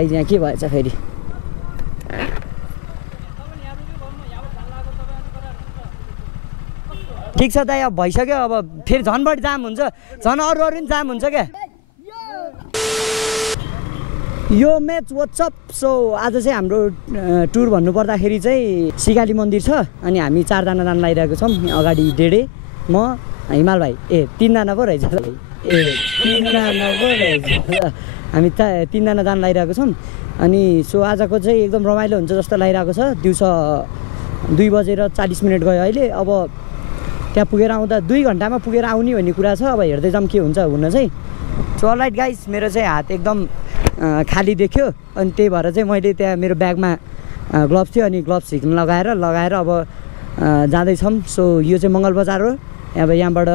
यहाँ के भएछ फेरि ठिक छ दाइ अब भइसक्यो अब फेरि झन् बढी जाम हुन्छ झन् अरू पनि जाम हुन्छ क्या यो म्याच वाट्सअप सो आज चाहिँ हाम्रो टुर भन्नुपर्दाखेरि चाहिँ सिगाली मन्दिर छ अनि हामी 4 जना जान लागिरहेको छौँ अगाडि डेडे म हिमाल भाइ तीनजना पो रहेछ तीनजना पो रहेछ हामी 3 जना जान लागिरहेको छौँ अनि सो आजको चाहिँ एकदम रमाइलो हुन्छ जस्तो लागिरहेको छ दिउँसो 2:40 गयो अहिले अब त्यहाँ पुगेर आउँदा 2 घन्टामा पुगेर आउने भन्ने कुरा छ अब हेर्दै जाऊँ के हुन्छ हुन चाहिँ सो अलराइट गाइस मेरो चाहिँ हात एकदम खाली देख्यो अनि त्यही भएर चाहिँ मैले त्यहाँ मेरो ब्यागमा ग्लोभ्स थियो अनि ग्लोभ्स हिक्न लगाएर अब जाँदैछौँ सो यो चाहिँ मङ्गल बजार हो अब यहाँबाट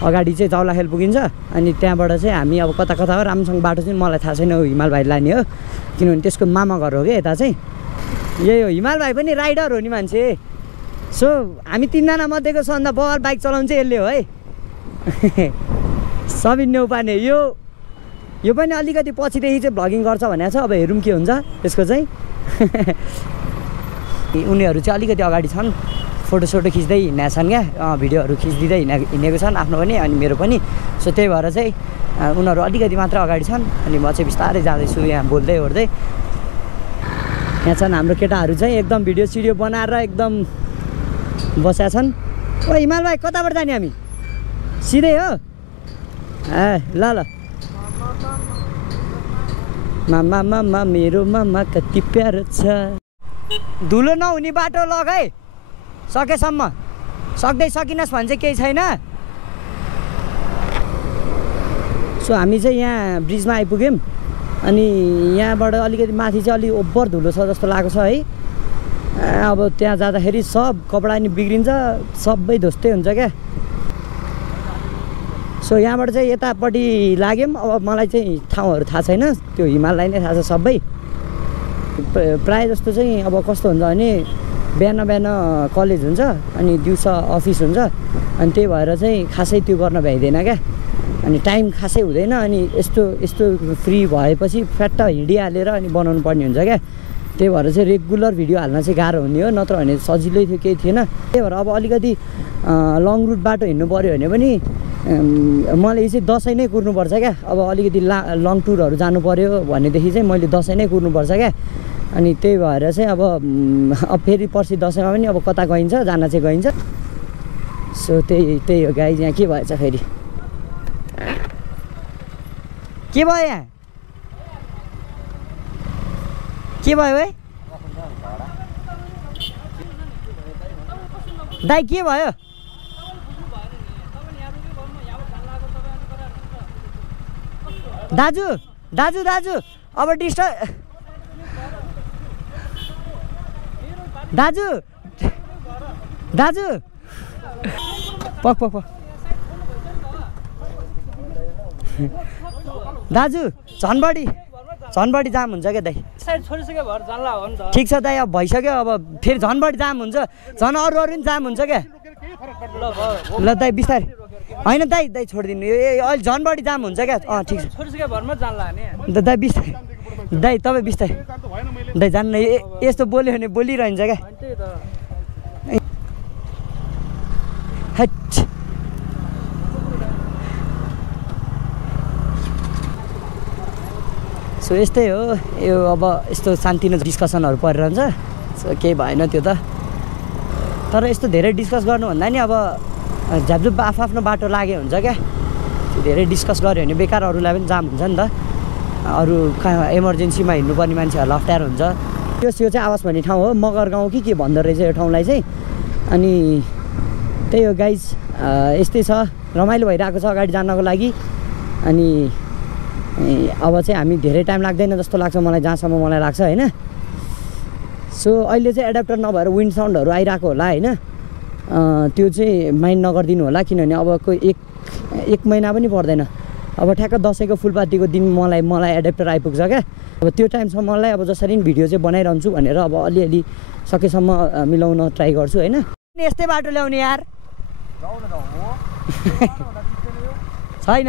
अगाडि चाहिँ जाउलाखेल पुगिन्छ अनि त्यहाँबाट चाहिँ हामी अब कता कता हो राम्रोसँग बाटो चाहिँ मलाई थाहा छैन हिमाल भाइ लाने हो किनभने त्यसको मामा घर हो क्या यता चाहिँ यही हो हिमाल भाइ पनि राइडर हो नि मान्छे सो हामी 3 जना मध्येको सन्दा बल बाइक चलाउनु चाहिँ यसले हो है सबिन नेउपाने यो पनि अलिकति पछिदेखि चाहिँ भ्लगिङ गर्छ भनेको छ अब हेरौँ के हुन्छ त्यसको चाहिँ उनीहरू चाहिँ अलिकति अगाडि छन् फोटोसोटो खिच्दै हिँडेका छन् क्या भिडियोहरू खिचिदिँदै हिँडेको छन् आफ्नो पनि अनि मेरो पनि सो त्यही भएर चाहिँ उनीहरू अलिकति मात्र अगाडि छन् अनि म चाहिँ बिस्तारै जाँदैछु यहाँ बोल्दै ओर्दै यहाँ छन् हाम्रो केटाहरू चाहिँ एकदम भिडियो सिडियो बनाएर एकदम बसेका छन् ओ हिमाल भाइ कताबाट जाने हामी सिधै हो ल मामा मेरो मामा कति प्यारो छ धुलो नहुने बाटो लग है सकेसम्म सक्दै सकिनस् भने चाहिँ केही छैन सो हामी चाहिँ यहाँ ब्रिजमा आइपुग्यौँ अनि यहाँबाट अलिकति माथि चाहिँ अलिक ओभर धुलो छ जस्तो लागेको छ है अब त्यहाँ जाँदाखेरि सब कपडा नि बिग्रिन्छ सबै ध्वस्तै हुन्छ क्या सो यहाँबाट चाहिँ यतापट्टि लाग्यौँ अब मलाई चाहिँ ठाउँहरू थाहा छैन त्यो हिमाललाई नै थाहा छ सबै प्रायः जस्तो चाहिँ अब कस्तो हुन्छ भने बिहान कलेज हुन्छ अनि दिउँसो अफिस हुन्छ अनि त्यही भएर चाहिँ खासै त्यो गर्न भ्याइँदैन क्या अनि टाइम खासै हुँदैन अनि यस्तो फ्री भएपछि फ्याट्ट हिँडिहालेर अनि बनाउनु पर्ने हुन्छ क्या त्यही भएर चाहिँ रेगुलर भिडियो हाल्न चाहिँ गाह्रो हुने हो नत्र भने सजिलै थियो केही थिएन त्यही भएर अब अलिकति लङ रुट बाटो हिँड्नु पऱ्यो भने पनि मैले चाहिँ दसैँ नै कुर्नुपर्छ क्या अब अलिकति लङ टुरहरू जानु पऱ्यो भनेदेखि चाहिँ मैले दसैँ नै कुर्नुपर्छ क्या अनि त्यही भएर चाहिँ अब फेरि पर्सि दसैँमा पनि अब कता गइन्छ जान चाहिँ गइन्छ सो त्यही हो गाइज यहाँ के भएछ फेरि के भयो यहाँ के भयो है दाइ के भयो दाजु अब डिस्टर्ब दाजु पक दाजु झन् बढी जाम हुन्छ क्या दाइ ठिक छ दाइ अब भइसक्यो अब फेरि झन् बढी जाम हुन्छ झन् अरू पनि जाम हुन्छ क्या ल दाइ बिस्तारै होइन दाइ छोडिदिनु यो अहिले झन् बढी जाम हुन्छ क्या ठिक छ दाइ बिस्तारै दाइ तपाईँ बिस्तारै दाइ जान्न यस्तो बोल्यो भने बोलिरहन्छ क्या सो यस्तै हो यो अब यस्तो सानोतिनो डिस्कसनहरू परिरहन्छ सो केही भएन त्यो तर यस्तो धेरै डिस्कस गर्नुभन्दा नि अब झापझुप आफ्नो बाटो लाग्यो हुन्छ क्या धेरै डिस्कस गऱ्यो भने बेकार अरूलाई पनि जाम हुन्छ नि त अरू कहाँ इमर्जेन्सीमा हिँड्नुपर्ने मान्छेहरूलाई अप्ठ्यारो हुन्छ यो चाहिँ आवास भन्ने ठाउँ हो मगर गाउँ कि भन्दो रहेछ यो ठाउँलाई चाहिँ अनि त्यही हो गाइज यस्तै छ रमाइलो भइरहेको छ अगाडि जानको लागि अनि अब चाहिँ हामी धेरै टाइम लाग्दैन जस्तो लाग्छ मलाई जहाँसम्म मलाई लाग्छ होइन सो अहिले चाहिँ एडाप्टर नभएर विन्ड साउन्डहरू आइरहेको होला होइन त्यो चाहिँ माइन्ड नगरिदिनु होला किनभने अब कोही एक महिना पनि पर्दैन अब ठ्याक्क दसैँको फुलपातीको दिन मलाई एडाप्टर आइपुग्छ क्या अब त्यो टाइमसम्मलाई अब जसरी पनि भिडियो चाहिँ बनाइरहन्छु भनेर अब अलिअलि सकेसम्म मिलाउन ट्राई गर्छु होइन यस्तै बाटो ल्याउने यार छैन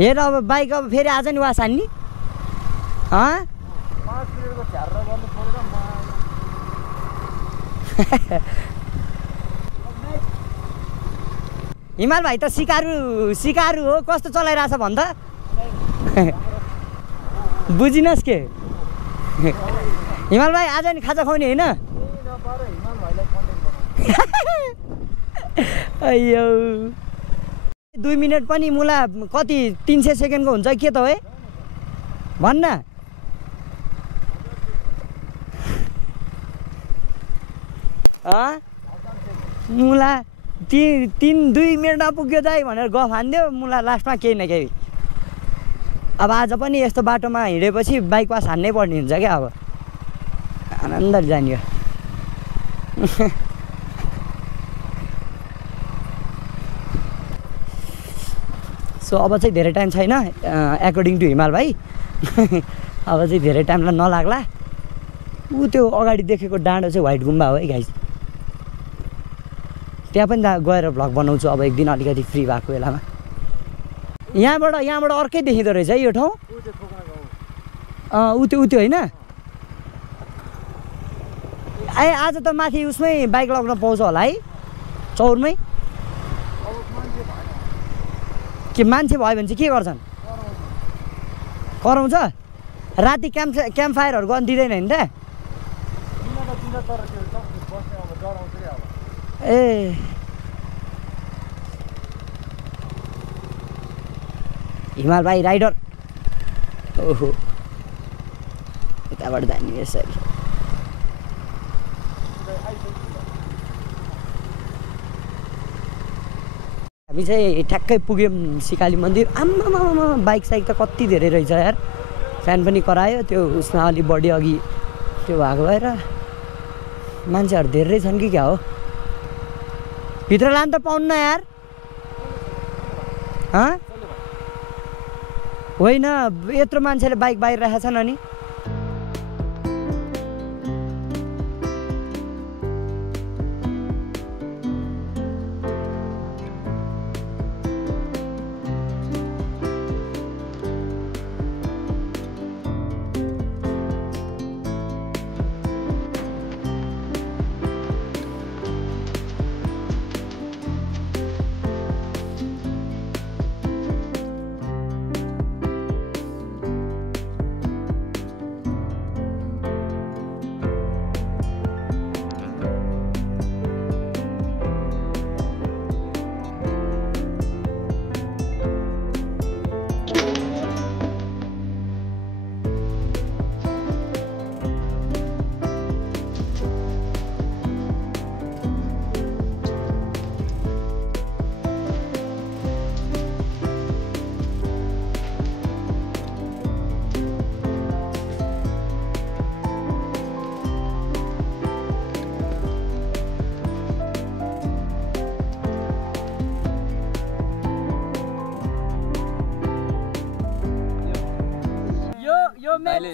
हेर अब बाइक अब फेरि आज नि वास हान्ने हिमाल भाइ त सिकारु हो कस्तो चलाइरहेछ भन् त बुझिनस् के हिमाल भाइ आज नि खाजा खुवाउने होइन अಯ್यो 2 मिनट पनि मुला कति 300 सेकेन्डको हुन्छ के त हो भन्न मुला 2 मिनटमा पुग्यो दाइ भनेर गफ हान्दियो मुला लास्टमा केही न केही अब आज पनि यस्तो बाटोमा हिँडेपछि बाइक पास हान्नै पर्ने हुन्छ क्या अब आनन्दले जानियो सो अब चाहिँ धेरै टाइम छैन एकर्डिङ टु हिमाल भाइ अब चाहिँ धेरै टाइमलाई नलाग्ला ऊ त्यो अगाडि देखेको डाँडो चाहिँ व्हाइट गुम्बा हो है गाइस त्यहाँ पनि गएर भ्लग बनाउँछु अब एक दिन अलिकति फ्री भएको बेलामा यहाँबाट अर्कै देखिँदो रहेछ है यो ठाउँ उ त्यो होइन आज त माथि उसमै बाइक लग्न पाउँछ होला है चौरमै के मान्छे भयो भने चाहिँ के गर्छन् कराउँछ राति क्याम्प फायरहरू गर्न दिँदैन नि त ए हिमाल भाइ राइडर ओहो यताबाट जाने यसरी हामी चाहिँ ठ्याक्कै पुग्यौँ सिकाली मन्दिर आम्मामा बाइक साइक त कति धेरै रहेछ यार फ्यान पनि करायो त्यो उसमा अलि बढी अघि त्यो भएको भएर मान्छेहरू धेरै छन् कि क्या हो भित्र लानु त पाउन्न यार होइन यत्रो मान्छेले बाइक बाहिर राखेको छन् अनि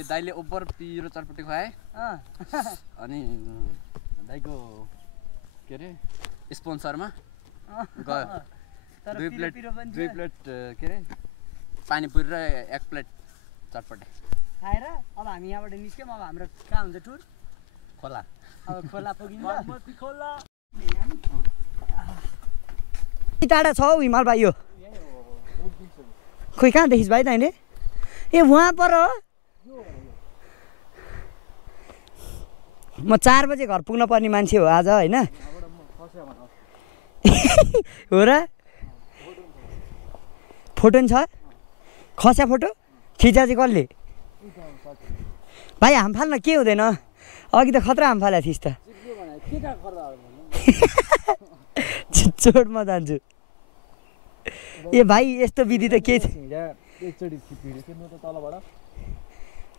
दाइले ओभर पिरो चटपटी खुवाए अनि दाइको के अरे स्पोन्सरमा गयो 2 प्लेट के अरे पानीपुरी र 1 प्लेट चटपटी खाएर अब हामी यहाँबाट निस्क्यौँ अब हाम्रो कहाँ हुन्छ टुर खोला अब खोला पुगिन्छ खोला टाढा छ हौ हिमाल भाइ यो खोइ कहाँ देखिस् भाइ तैँले ए वहाँ पर हो म 4 बजे घर पुग्न पर्ने मान्छे हो आज होइन हो र फोटो नि छ खस्या फोटो खिचा चाहिँ कसले भाइ हाम फाल्न के हुँदैन अघि त खतरा हाम फालेको थिइस् त चोटमा जान्छु ए भाइ यस्तो विधि त के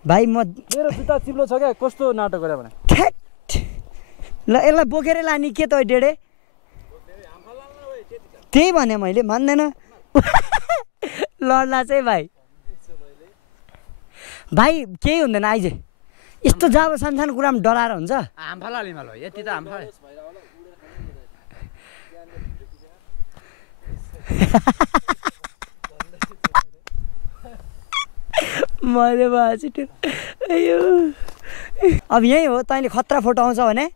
भाइ म मेरो जुत्ता चिप्लो छ क्या कस्तो नाटक गरे भने ल यसलाई बोकेरै लाने के त डेढे त्यही भने मैले मान्दैन लड्ला चाहिँ भाइ केही हुँदैन आइज यस्तो जब सानसानो कुरामा डराएर हुन्छ यति त मैले भएको अयो अब यहीँ हो तैँले खतरा फोटो आउँछ भने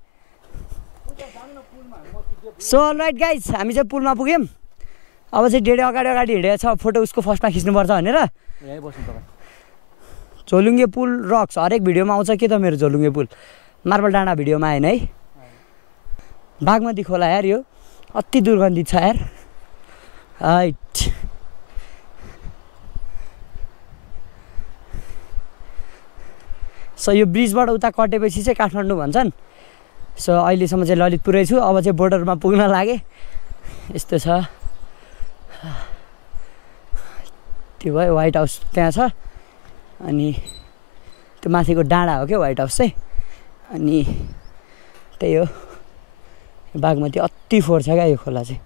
सो अलराइट गाइज हामी चाहिँ पुलमा पुग्यौँ अब चाहिँ डेढ अगाडि हिँडेको छ फोटो उसको फर्स्टमा खिच्नुपर्छ भनेर यहीँ बस्नु तपाईँ झोलुङ्गे पुल रक्स हरेक भिडियोमा आउँछ के त मेरो झोलुङ्गे पुल मार्बल डाँडा भिडियोमा आएन है बागमती खोला यार यो अति दुर्गन्धित छ यार हाइट सो यो ब्रिजबाट उता कटेपछि चाहिँ काठमाडौँ भन्छन् सो अहिलेसम्म चाहिँ ललितपुरै छु अब चाहिँ बोर्डरमा पुग्न लागेँ यस्तो छ त्यो भयो व्हाइट हाउस त्यहाँ छ अनि त्यो माथिको डाँडा हो क्या व्हाइट हाउस चाहिँ अनि त्यही हो बागमती अति फोहोर छ क्या यो खोला चाहिँ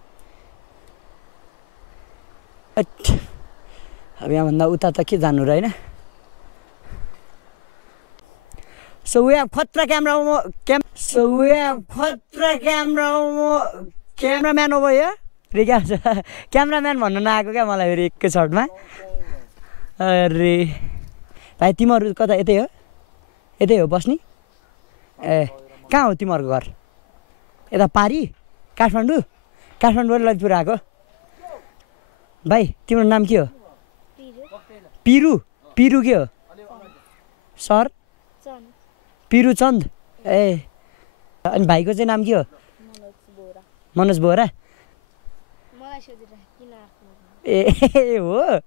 अब यहाँभन्दा उता त के जानु र होइन So we have khatra cameraman over here. Cameraman भन्नु नआएको क्या मलाई फेरि एककै सर्टमा अरे भाइ तिमीहरू कता यतै हो बस्ने ए कहाँ हो तिमीहरूको घर यता पारी काठमाडौँ ललितपुर आएको भाइ तिम्रो नाम के हो पिरु के हो सर पिरुचन्द ए अनि भाइको चाहिँ नाम के हो मनोज बोरा ए हो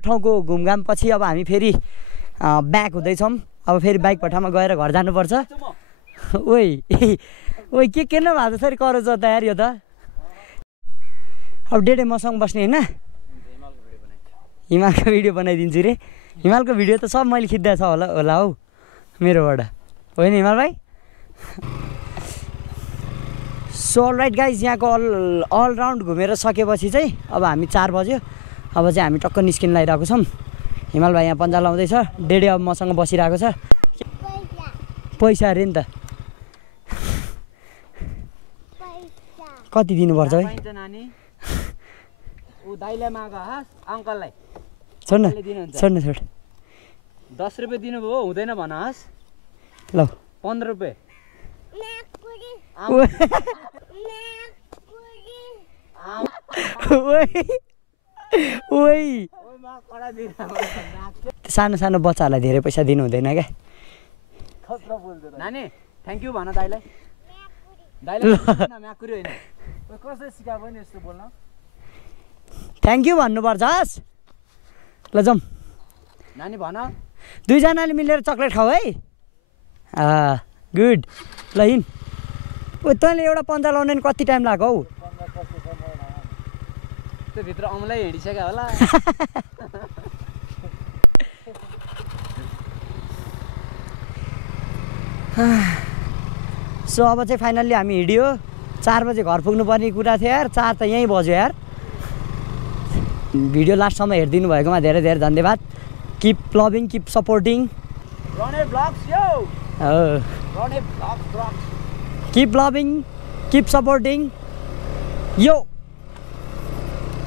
ठाउँको घुमघाम पछि अब हामी फेरि ब्याक हुँदैछौँ अब फेरि बाइक भट्टामा गएर घर जानुपर्छ ओइ के न भएको छ करो छ त यार यो त अब डेढे मसँग बस्ने होइन हिमालको भिडियो बनाइदिन्छु रे हिमालको भिडियो त सब मैले खिच्दा छ होला हौ मेरोबाट होइन हिमाल भाइ सो अलराइट गाइज यहाँको अल राउन्ड घुमेर सकेपछि चाहिँ अब हामी 4 बज्यो अब चाहिँ हामी टक्क निस्किन लागिरहेको छौँ हिमाल भाइ यहाँ पन्जा लाउँदैछ डेढे अब मसँग बसिरहेको छ पैसा अरे नि त कति दिनुपर्छ है छोड 10 रुपियाँ दिनुभयो हुँदैन भनस् ल 15 रुपियाँ सानो बच्चाहरूलाई धेरै पैसा दिनु हुँदैन क्या नानी थ्याङ्क यू भन दाइलाई म्याकुरी होइन कसले सिकाएको नि यस्तो बोल्न थ्याङ्क यू भन्नुपर्छ हस् ल जाउँ नानी भन दुईजनाले मिलेर चक्लेट खाऊ है गुड ल हिँड तैँले एउटा पन्जा लाउने नि कति टाइम लाग्यो हौ त्यो भित्र औँलै हिँडिसक्यो होला सो अब चाहिँ फाइनल्ली हामी हिँड्यो 4 बजे घर पुग्नुपर्ने कुरा थियो यार 4 त यहीँ बज्यो यार भिडियो लास्टसम्म हेरिदिनु भएकोमा धेरै धेरै धन्यवाद keep loving keep supporting keep loving keep supporting यो